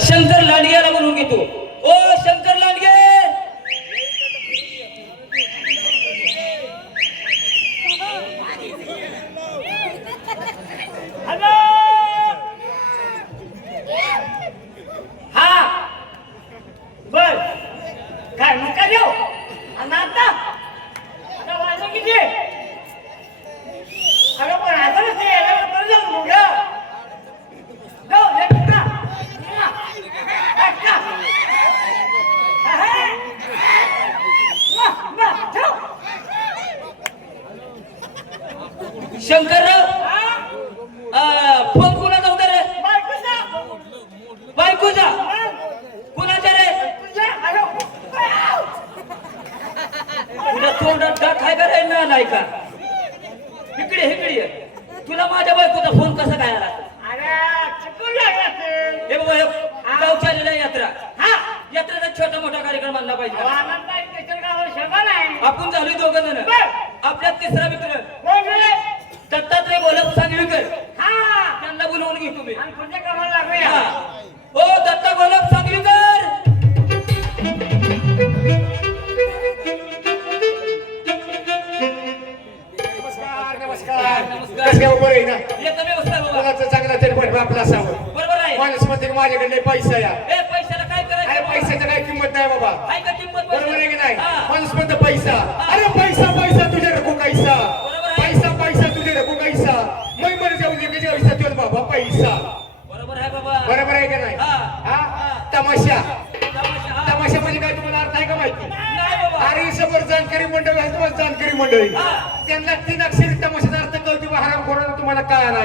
शंकर लांडग्याला म्हणून घेतो. ओ शंकर लांडगे, हा बर काय नका देऊ आणि आता वाजले किती अगं पण आता नसते जाऊ मग जाऊ लेकरा शंकरराव फोन कुणाचा होता रे? बायकोचा. कुणाचा रे? तुला तोंडात दात आहे का रे? नाही का? इकडे इकडे ये. तुला माझ्या बायकोचा फोन कसा काय आला? हे बाबा गावची आलेली यात्रा. यात्रेचा छोटा मोठा कार्यक्रम आणला पाहिजे. आपण झालोय दोघं जण. आपल्यात तिसरा मित्र दत्तात्रय बोलत सांगवीकर, त्यांना बोलवून घेतो मी. ओ दत्ता बोलत सांगवीकर, नमस्कार नमस्कार. येतं व्यवस्था बाबा. चांगला तरी पण आपला असावं. बरोबर आहे. माणूस म्हणते माझ्याकडे पैसा या ए पैशाला काय अरे करायचं? पैशाचं काय किंमत नाही बाबा. आहे का किंमत? बरोबर आहे की नाही? हा. माणूस म्हणतो पैसा, अरे पैसा पैसा तुझे रखू कैसा, बरोबर आहे. पैसा पैसा तुझे रखू कैसा, मै मर जाऊ दे पैसा तुझ्या बाबा पैसा. बरोबर आहे बाबा. बरोबर आहे की नाही? हा. हा तमाशा. तमाशा. हा. तमाशा म्हणजे काय तुम्हाला अर्थ आहे का माहिती? नाही बाबा. अरे समोर जानकारी मंडळ आहे, तुम्हाला जानकारी मंडळी हा. त्यांना 3 अक्षरी तमाशाचा अर्थ कळतो बा. हराम खोराला तुम्हाला काय आला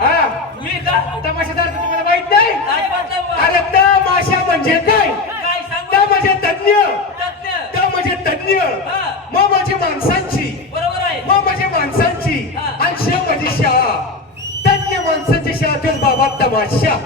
हा मी का? तमाशाचा अर्थ तुम्हाला माहित नाही? अजिबात नाही बाबा. अरे तमाशा म्हणजे काय? काय सांगू? त म्हणजे तज्ञ, तज्ञ. त म्हणजे तज्ञ, हा. म म्हणजे माणसांची, बरोबर आहे. म म्हणजे माणसांची, हा. आणि श म्हणजे शाळा. तज्ञ माणसांची शाळेतील बाबा तमाशा.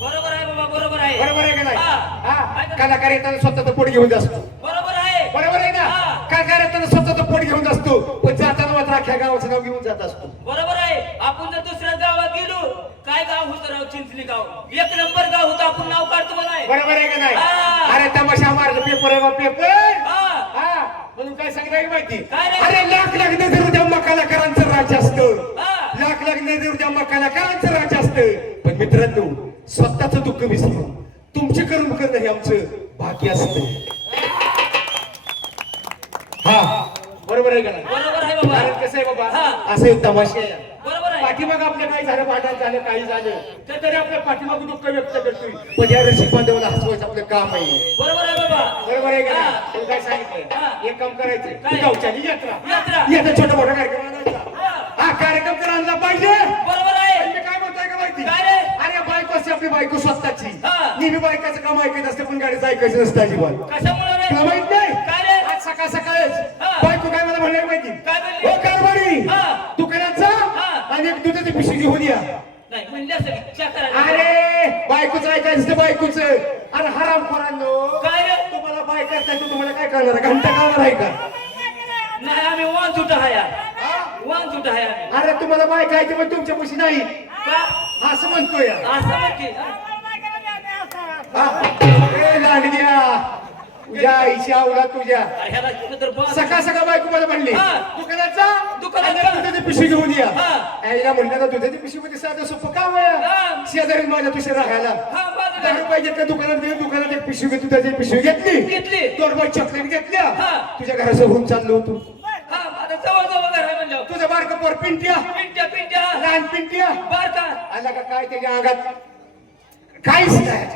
बरोबर आहे बाबा. बरोबर आहे. बरोबर आहे का नाही? हा. हा कलाकार येताना स्वतःचं पोट घेऊन असतो. बरोबर आहे. बरोबर आहे ना? हा. कलाकार येताना स्वतःचं पोट घेऊन असतो, पण जाताना मात्र अख्ख्या गावाचं नाव घेऊन जात असतो. बरोबर आहे. आपण जर दुसऱ्या गावात गेलो, काय गाव होतं राव? चिंचणी गाव. 1 नंबर गाव होतं. आपण नाव काढतो म्हणाय. बरोबर आहे का नाही? हा. अरे तमाशा मारलं पेपर आहे बा पेपर. हा. हा म्हणून काय सांगितलं माहिती? काय रे? अरे लाख लाख नजर उद्या मग कलाकारांचं राज्य असतं. हा. लाख लाख नजर उद्या मग कलाकारांचं राज्य असतं. पण मित्रांनो, स्वतःचं दुःख विसरून तुमचे कर्म करणं हे आमचं भाग्य असतं. हा बरोबर आहे का नाही? बरोबर आहे बाबा. कारण कसं आहे बाबा, हा. असं एक तमाशा आहे. बरोबर आहे. पाठीमाग आपलं काही झालं, भांडण झालं, काही झालं तर तरी आपल्या पाठीमाग दुःख व्यक्त करतोय. पण या रसिक बांधवाला हसवायचं आपलं काम आहे. बरोबर आहे बाबा. बरोबर आहे का हा. नाही? तुम्ही काय सांगितलं? हा. एक काम करायचं, काय? गावच्यानी यात्रा यात्रा. यात्रा छोटा मोठा कार्यक्रम आणायचा. हा. हा कार्यक्रम तर आणला पाहिजे. बरोबर आहे. पण मी काय म्हणतोय का माहिती? काय रे? अरे बायको असते आपली बायको स्वतःची. हा. नेहमी बायकाचं काम ऐकत असते, पण गाडीचं ऐकायचं नसतं अजिबात. कशामुळे रे? तुला माहित नाही? काय रे? आज सकाळ सकाळच हा. बायको काय मला म्हणलं माहिती? काय म्हणली? हो कारभारी, हा. दुकानात जा हा. आणि एक दुधाची पिशवी घेऊन या. नाही म्हणले असेल चहा करायला. अरे बायकोच ऐकायचं असतं बायकोच. अरे हराम खोरांनो, काय रे? तुम्हाला बाय करताय तर तुम्हाला काय करणार? घंटा कामाला आहे का? नाही आम्ही वान सुट आहे. वान सुट आहे आम्ही. अरे तुम्हाला बाय खायची पण तुमच्या पैसे नाही का? असं म्हणतोय. असं म्हणते. ए लाडग्या, तुझ्या आईची आवला तुझ्या. अरे ह्याला तर बस. सकाळ सकाळ बायको मला म्हणली हा. दुकानात जा, दुकानात आणि जा. दुधाची पिशवी घेऊन या. हा. आईला म्हणलं ना दुधाची पिशवी मध्ये साधं सोपं काम आहे. हा. शेजारी माझ्या तुझ्या राहायला हा, बरं. 10 रुपये घेतल्या दुकानात गेली, दुकानात एक पिशवी दुधाची पिशवी घेतली, घेतली. 2 रुपये चॉकलेट घेतल्या. हा. तुझ्या घरासमोरून चाललो होतो. हा माझा जवळ घर आहे म्हणलं. तुझं बारकं पोर पिंट्या, पिंट्या पिंट्या लहान पिंट्या बर का? आला का काय त्याच्या अंगात काहीच नाही.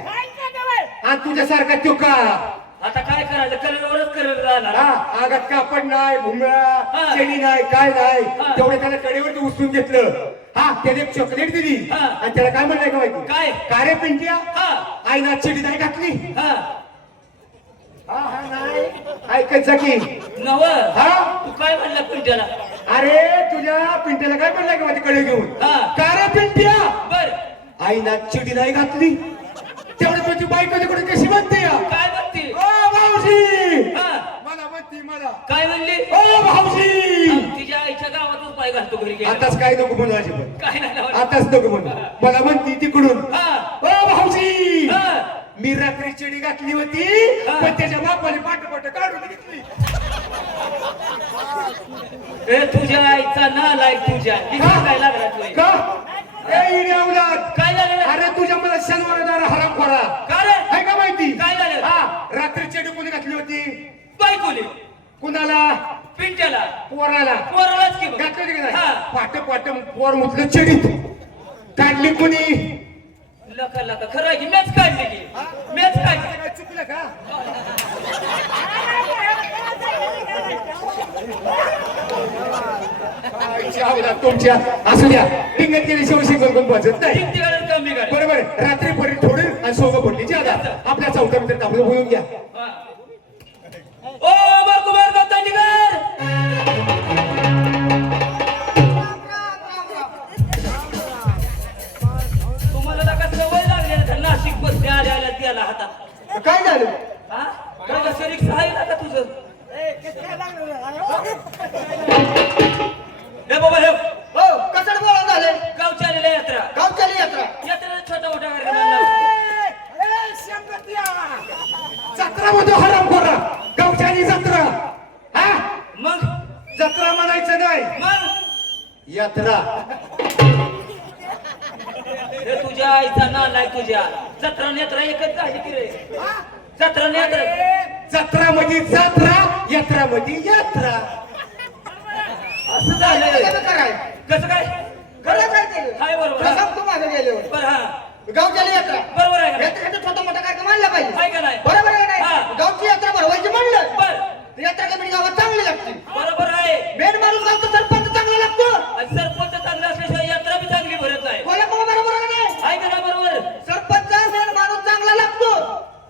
आणि तुझ्यासारखा तो का आता काय करायचं? कलरवरच कलर झाला. हा अंगात कापड नाही, भुंगळा हा. चेनी नाही, काय नाही. हा. तेवढे त्याला कडेवरती उचलून घेतलं. हा त्याने एक चॉकलेट दिली. हा. आणि त्याला काय म्हणलंय का माहिती? काय? का रे पिंट्या, हा. आईना चिडी नाही घातली. हा हा हा नाही ऐकत जा की. नव हा तू काय म्हणला पिंट्याला? अरे तुझ्या पिंट्याला काय म्हणलंय का माहिती? कडे घेऊन हा. का रे पिंट्या, बर आईना चिडी नाही घातली. तेवढं तुझी बायको तिकडे कशी म्हणते या? काय म्हणते? ओ भाऊजी, हा मला म्हणते मला. काय म्हणली? ओ भाऊजी, तिच्या आईच्या गावातच पाय घालतो घरी गेला. आताच काय नको म्हणू अजिबात. काय नाही लावलं. आताच नको म्हणू. मला म्हणती तिकडून हा ओ मी रात्री चेडी घातली होती हा. पण त्याच्या बापाने पाठ काढून घेतली. ए तुझ्या आईचा नालायक तुझ्या इकडे काय लागला तुला? का ए इडी अवलाद, काय झालं? अरे तुझ्या मला शनिवारदार हराम खोरा का रे? आहे का माहिती? काय झालं? हा रात्री चेडी कोणी घातली होती? बायकोली कुणाला? पिंट्याला पोराला पोरालाच की बघ. घातली होती की नाही? हा. पाट पोर मुतलं चेडीत काढली कोणी? लका लका खरं आहे की मॅच काढली की मॅच काढली. काय चुकलं का? आईच्या अवलाद तुमच्या असू द्या टिंगत गेली शिवशी कोण वाजत नाही. किती गाड्या कमी गाड्या. बरोबर रात्री पडली थोडी आणि सोबत पडली ज्यादा. आपल्या चौथा मित्र आपलं बोलून घ्या. हा. ओ कुमार गौतंडीकर तुम्हाला लका सवय लागली आहे का नाशिक बसने आल्या त्याला हातात? काय झालं? हा काय शरीर सहाय ना का तुझं? हे बाबा हे हो कसं बोला झालंय गावची आलेल्या यात्रा गावच्याली यात्रा यात्रेला छोटा मोठा कार्यक्रम आणला. जत्रा म्हणतो हराम खोरा गावच्यानी जत्रा. हा मग जत्रा म्हणायचं नाही मग यात्रा. हे तुझ्या आईचा नालाय तुझ्या जत्रा नेत्रा एकच झाली की रे. जत्रा नेत्रा जत्रा मध्ये जत्रा यात्रा मध्ये यात्रा. असं झालं कसं काय कसं काय खरं काय ते हाय बरोबर हा. सांगतो माझं गेल्यावर बरं हा गावच्याली यात्रा बरोबर आहे का? यात्रेसाठी छोटा मोठा कार्यक्रम आणला आहे पाहिजे का नाही? बरोबर आहे का हा. नाही गावची यात्रा भरवायची म्हणलं बर तर यात्रा कमिटी गावात चांगली लागते बरोबर आहे. मेन माणूस गावचा सरपंच चांगला लागतो आणि सरपंच चांगला असल्याशिवाय यात्रा बी चांगली भरत नाही. बोला मग बरोबर आहे का नाही आहे का नाही बरोबर? सरपंच मेन माणूस चांगला लागतो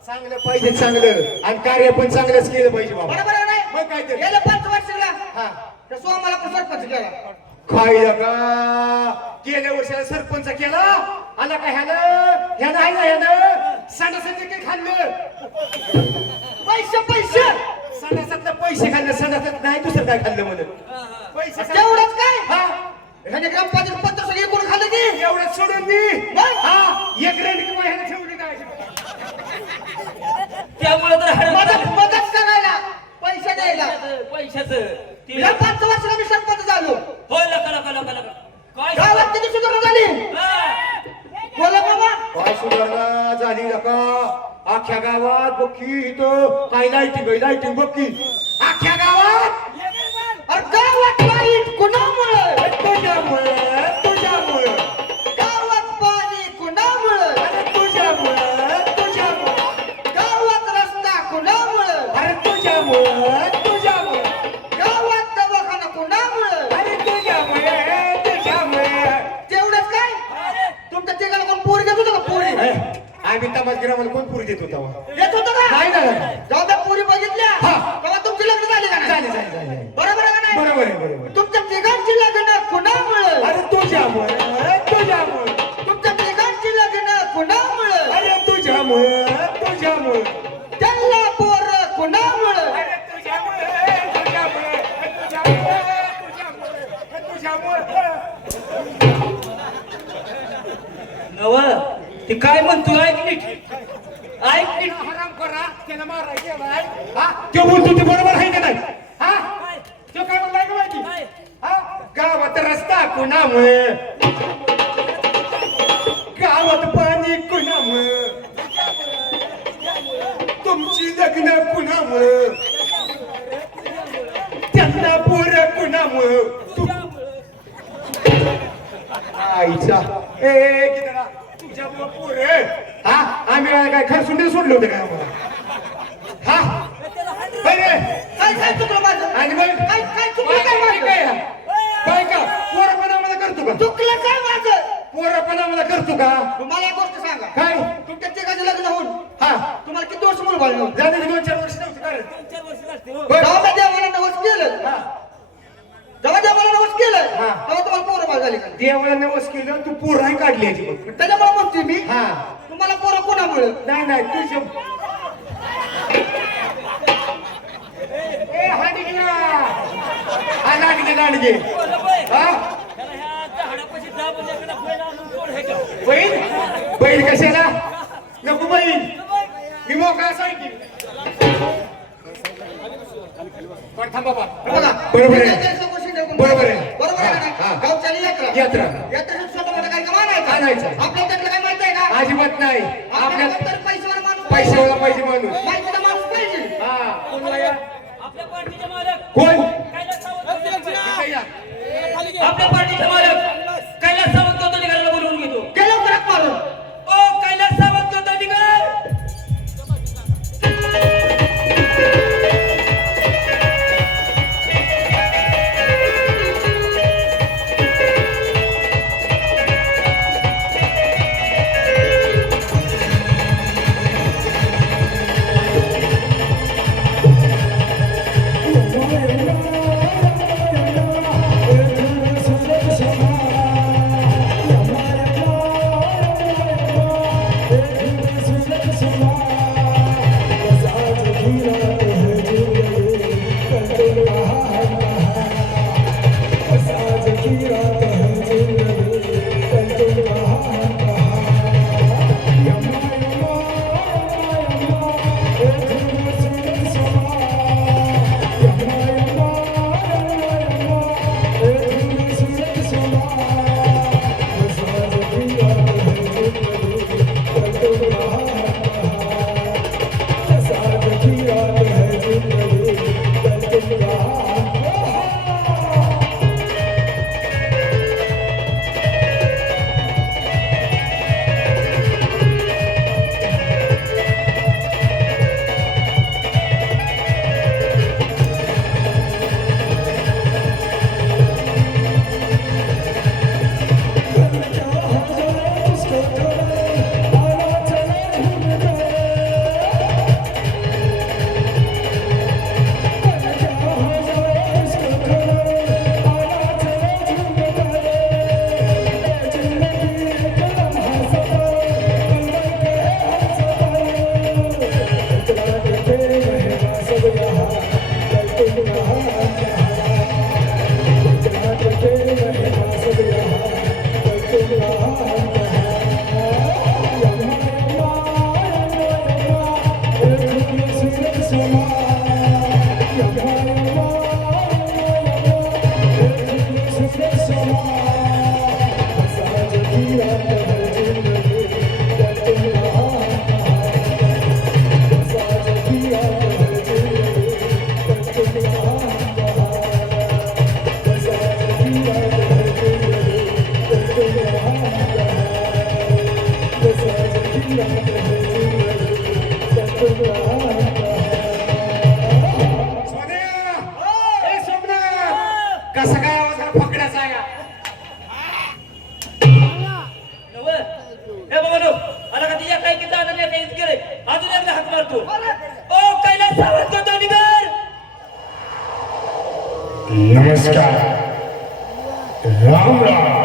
चांगलं पाहिजे चांगलं आणि कार्य पण चांगलंच केलं पाहिजे बाबा. बरोबर आहे का नाही मग काय ते? गेल्या 5 वर्षाला हा त्या सोमाला पण सरपंच केला काय का गेल्या वर्षाला सरपंच केला आला का ह्यानं आहे ना ह्यानं सणासाचं काही खाल्लं पैसे सणासातलं पैसे खाल्लं सणासात नाही दुसरं काय खाल्लं म्हणून हा, हा. पैसे तेवढंच काय हा ह्याने ग्रामपंचायत पत्र सगळे कोण खाल्लं की एवढं सोडून मी मग? हा एक रेड किंवा ह्याने ठेवली नाही त्यामुळे तर मदत करायला पैसे द्यायला पैशाचं ती या 5 वर्षाला मी सरपंच झालो हो लका लका लका लका काय गावात किती सुधारणा झाली हा. बोला बाबा काय सुधारणा झाली नका अख्ख्या गावात बघी इथं काय लाईटिंग बघी अख्ख्या गावात अरे गावात लाईट कुणामुळे तुझ्यामुळे गावात पाणी कुणामुळे अरे तुझ्यामुळे गावात रस्ता कुणामुळे अरे तुझ्यामुळे गावात दवाखाना कुणामुळे अरे तुझ्यामुळे तेवढंच काय अरे, तुमच्या तिघाला कोण पोरी देत होतं का पोरी आम्ही तमासगिरा मला कोण पुरी देत होता देत होतं का नाही ना जेव्हा त्या पोरी बघितल्या हा. तेव्हा तुमची लग्न झाली का नाही झाले बरोबर आहे का नाही बरोबर आहे तुमच्या तिघांची लग्न कुणामुळे अरे तुझ्यामुळे तुमच्या तिघांची लग्न कुणामुळे अरे तुझ्यामुळे त्यांना पोर कुणामुळे अरे नव ते काय म्हणतो ऐक नीट ऐक नीट हराम करा त्याला मारायला हा तो बोलतो ते बरोबर आहे का नाही हा काय? तो काय म्हणलाय का माहिती काय? हा गावात रस्ता कुणामुळे गावात पाणी कुणामुळे तुमची लग्न कुणामुळे त्यांना पोर कुणामुळे आईचा ए किती तुझ्यामुळे पोर हा आम्ही काय खरसुंडे सोडले होते काय आम्हाला हा बरे काय चुकलं माझं आणि मग काय चुकलं काय माझं काय का पोरपण आम्हाला करतो का चुकलं काय माझं पोरपण आम्हाला करतो का तुम्हाला एक गोष्ट सांगा काय तुमच्या तिघांचं लग्न होऊन हा तुम्हाला किती वर्ष मुलं बाळ नव्हतं झाले 2-4 वर्ष नव्हते कारण 4 वर्ष लागते हो. बरं. जेव्हा देवाला नवस केलं हा जेव्हा देवाला नवस केलं हा. तेव्हा तुम्हाला पोरं बाळ झाली का देवाला नवस केलं तू पोरही काढली याची मग त्याच्यामुळे म्हणतोय मी हा तुम्हाला पोरं कोणामुळे नाही तुझ्या ए हाडीला हा लांडगे बोला बाई. हा त्याला ह्या झाडापाशी दाबून एखादा बैल आणून सोड हे का? बैल बैल कशाला नको बैल मी मोकळा सांग की पण थांबा बा. बघा बरोबर आहे. त्याच्या चौकशी नाही कोण. बरोबर आहे. बरोबर आहे का हा. नाही? गावच्याला यात्रा यात्रा. यात्रेत छोटा मोठा काही कमा नाही काय नाही. आपल्या त्यातलं काय माहिती आहे का अजिबात नाही आपल्याला आपल्या फक्त पैशावाला माणूस पैशावाला पाहिजे माणूस माहितीचा माणूस पाहिजे हा आपल्या पार्टीचे मालक कोण कैलास सावंत इथे या. आपल्या पार्टीचे मालक कैलास सावंत कोतवालीकरांना बोलवून घेतो. गेलो घरात मारून ओ कैलास सावंत कोतवालीकर कसा काय आवाज हा फकड्याचा आहे? नवं. ए बाबा नो मला का तिच्या काही किती आनंद आहे काहीच गेले अजून एकदा हाक मारतो. ओ कैलास सावंत कोतवालीकर नमस्कार राम राम